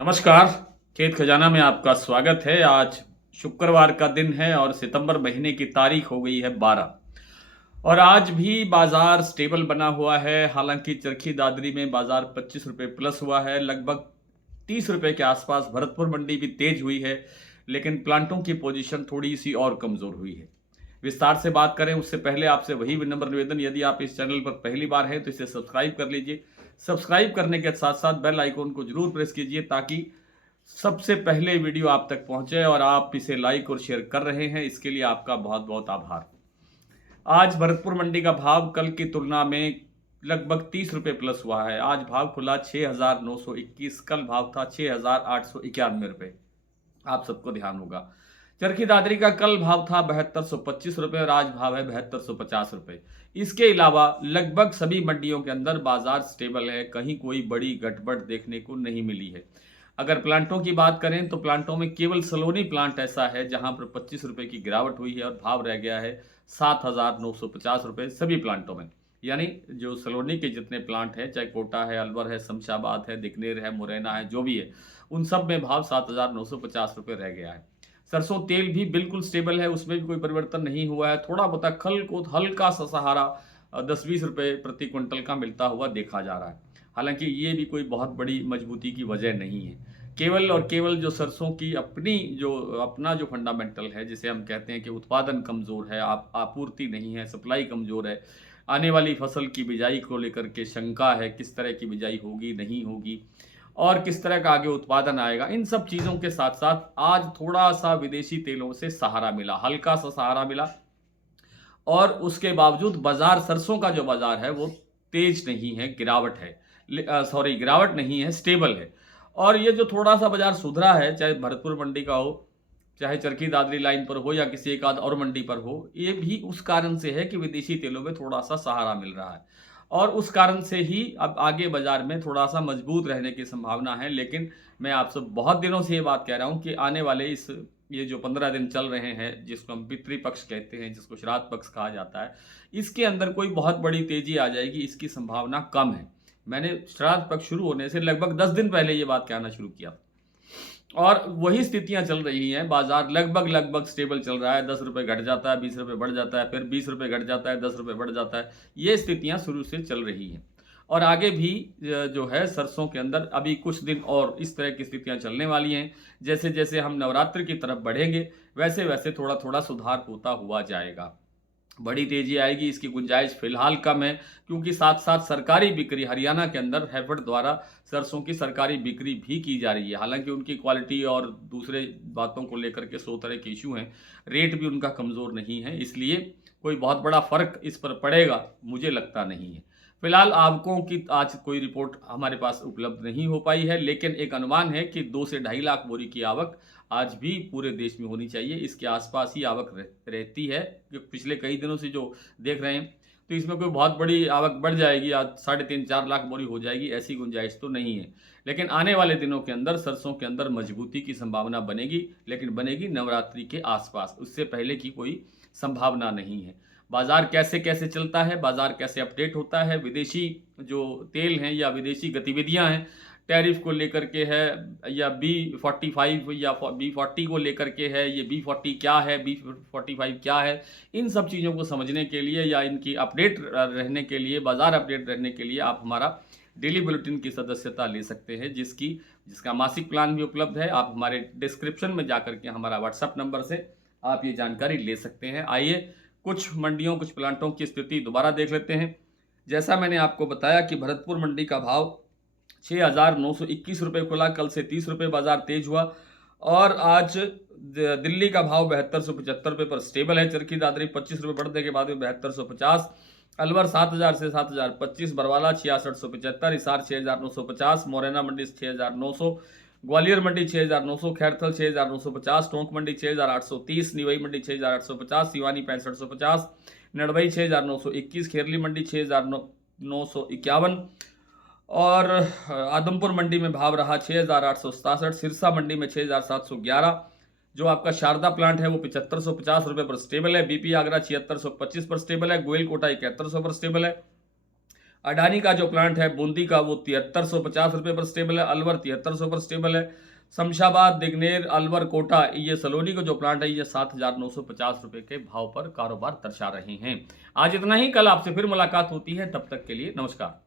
नमस्कार। खेत खजाना में आपका स्वागत है। आज शुक्रवार का दिन है और सितंबर महीने की तारीख हो गई है 12 और आज भी बाजार स्टेबल बना हुआ है। हालांकि चरखी दादरी में बाजार 25 रुपये प्लस हुआ है, लगभग 30 रुपये के आसपास। भरतपुर मंडी भी तेज हुई है, लेकिन प्लांटों की पोजीशन थोड़ी सी और कमजोर हुई है। विस्तार से बात करें उससे पहले आपसे वही विनम्र निवेदन, यदि आप इस चैनल पर पहली बार हैं तो इसे सब्सक्राइब कर लीजिए। सब्सक्राइब करने के साथ साथ बेल आइकन को जरूर प्रेस कीजिए ताकि सबसे पहले वीडियो आप तक पहुंचे, और आप इसे लाइक और शेयर कर रहे हैं, इसके लिए आपका बहुत बहुत आभार। आज भरतपुर मंडी का भाव कल की तुलना में लगभग 30 रुपये प्लस हुआ है। आज भाव खुला 6,921, कल भाव था 6,891 रुपये। आप सबको ध्यान होगा। चरखी दादरी का कल भाव था 7225 रुपये और आज भाव है 7250 रुपये। इसके अलावा लगभग सभी मंडियों के अंदर बाजार स्टेबल है, कहीं कोई बड़ी गड़बड़ देखने को नहीं मिली है। अगर प्लांटों की बात करें तो प्लांटों में केवल सलोनी प्लांट ऐसा है जहां पर 25 रुपये की गिरावट हुई है और भाव रह गया है 7,950 रुपये सभी प्लांटों में। यानी जो सलोनी के जितने प्लांट हैं, चाहे कोटा है, अलवर है, शमशाबाद है, दिकनेर है, मुरैना है, जो भी है, उन सब में भाव 7,950 रुपये रह गया है। सरसों तेल भी बिल्कुल स्टेबल है, उसमें भी कोई परिवर्तन नहीं हुआ है। थोड़ा बहुत खल को हल्का सा सहारा 10-20 रुपये प्रति क्विंटल का मिलता हुआ देखा जा रहा है। हालांकि ये भी कोई बहुत बड़ी मजबूती की वजह नहीं है। केवल और केवल जो सरसों की अपना जो फंडामेंटल है, जिसे हम कहते हैं कि उत्पादन कमज़ोर है, आपूर्ति नहीं है, सप्लाई कमज़ोर है, आने वाली फसल की बिजाई को लेकर के शंका है, किस तरह की बिजाई होगी नहीं होगी और किस तरह का आगे उत्पादन आएगा। इन सब चीज़ों के साथ साथ आज थोड़ा सा विदेशी तेलों से सहारा मिला, हल्का सा सहारा मिला, और उसके बावजूद बाजार, सरसों का जो बाजार है वो तेज नहीं है, गिरावट है। गिरावट नहीं है, स्टेबल है। और ये जो थोड़ा सा बाजार सुधरा है, चाहे भरतपुर मंडी का हो, चाहे चरखी दादरी लाइन पर हो या किसी एक आध और मंडी पर हो, ये भी उस कारण से है कि विदेशी तेलों में थोड़ा सा सहारा मिल रहा है और उस कारण से ही अब आगे बाजार में थोड़ा सा मजबूत रहने की संभावना है। लेकिन मैं आपसे बहुत दिनों से ये बात कह रहा हूँ कि आने वाले ये जो 15 दिन चल रहे हैं, जिसको हम पितृपक्ष कहते हैं, जिसको श्राद्ध पक्ष कहा जाता है, इसके अंदर कोई बहुत बड़ी तेजी आ जाएगी, इसकी संभावना कम है। मैंने श्राद्ध पक्ष शुरू होने से लगभग 10 दिन पहले ये बात कहना शुरू किया और वही स्थितियां चल रही हैं। बाजार लगभग स्टेबल चल रहा है। 10 रुपये घट जाता है, 20 रुपये बढ़ जाता है, फिर 20 रुपये घट जाता है, 10 रुपये बढ़ जाता है। ये स्थितियां शुरू से चल रही हैं और आगे भी जो है सरसों के अंदर अभी कुछ दिन और इस तरह की स्थितियां चलने वाली हैं। जैसे जैसे हम नवरात्र की तरफ बढ़ेंगे वैसे वैसे थोड़ा थोड़ा सुधार होता हुआ जाएगा। बड़ी तेजी आएगी इसकी गुंजाइश फिलहाल कम है, क्योंकि साथ साथ सरकारी बिक्री हरियाणा के अंदर हैफेड द्वारा सरसों की सरकारी बिक्री भी की जा रही है। हालांकि उनकी क्वालिटी और दूसरे बातों को लेकर के 100 तरह के इशू हैं, रेट भी उनका कमज़ोर नहीं है, इसलिए कोई बहुत बड़ा फर्क इस पर पड़ेगा मुझे लगता नहीं है। फिलहाल आवकों की आज कोई रिपोर्ट हमारे पास उपलब्ध नहीं हो पाई है, लेकिन एक अनुमान है कि 2 से 2.5 लाख बोरी की आवक आज भी पूरे देश में होनी चाहिए। इसके आसपास ही आवक रहती है, क्योंकि पिछले कई दिनों से जो देख रहे हैं तो इसमें कोई बहुत बड़ी आवक बढ़ जाएगी, आज 3.5-4 लाख बोरी हो जाएगी, ऐसी गुंजाइश तो नहीं है। लेकिन आने वाले दिनों के अंदर सरसों के अंदर मजबूती की संभावना बनेगी, लेकिन बनेगी नवरात्रि के आसपास, उससे पहले की कोई संभावना नहीं है। बाजार कैसे कैसे चलता है, बाजार कैसे अपडेट होता है, विदेशी जो तेल हैं या विदेशी गतिविधियां हैं, टैरिफ को लेकर के है या B45 या B40 को लेकर के है, ये B40 क्या है, B45 क्या है, इन सब चीज़ों को समझने के लिए या इनकी अपडेट रहने के लिए, बाजार अपडेट रहने के लिए आप हमारा डेली बुलेटिन की सदस्यता ले सकते हैं, जिसका मासिक प्लान भी उपलब्ध है। आप हमारे डिस्क्रिप्शन में जाकर के हमारा व्हाट्सएप नंबर से आप ये जानकारी ले सकते हैं। आइए कुछ मंडियों, कुछ प्लांटों की स्थिति दोबारा देख लेते हैं। जैसा मैंने आपको बताया कि भरतपुर मंडी का भाव 6,921 रुपये खुला, कल से 30 रुपये बाजार तेज हुआ और आज दिल्ली का भाव 7275 पर स्टेबल है। चरखी दादरी 25 रुपये बढ़ने के बाद में 7250, अलवर 7,000 से 7,025, बरवाला 6675, हिसार 6,950, मोरैना मंडी 6,900, ग्वालियर मंडी 6,900, खैरथल 6,950, टोंक मंडी 6,830, निवई मंडी 6,850, सिवानी 6550, नड़बई 6,921, खेरली मंडी 6,951 और आदमपुर मंडी में भाव रहा 6,867, सिरसा मंडी में 6,711। जो आपका शारदा प्लांट है वो 7,550 रुपये पर स्टेबल है। BP आगरा 7,625 पर स्टेबल है। गोयल कोटा 7,100 पर स्टेबल है। अडानी का जो प्लांट है बूंदी का वो 7350 रुपये पर स्टेबल है। अलवर 7300 पर स्टेबल है। शमशाबाद, दिग्नेर, अलवर, कोटा, ये सलोनी का जो प्लांट है ये 7950 रुपये के भाव पर कारोबार दर्शा रहे हैं। आज इतना ही, कल आपसे फिर मुलाकात होती है, तब तक के लिए नमस्कार।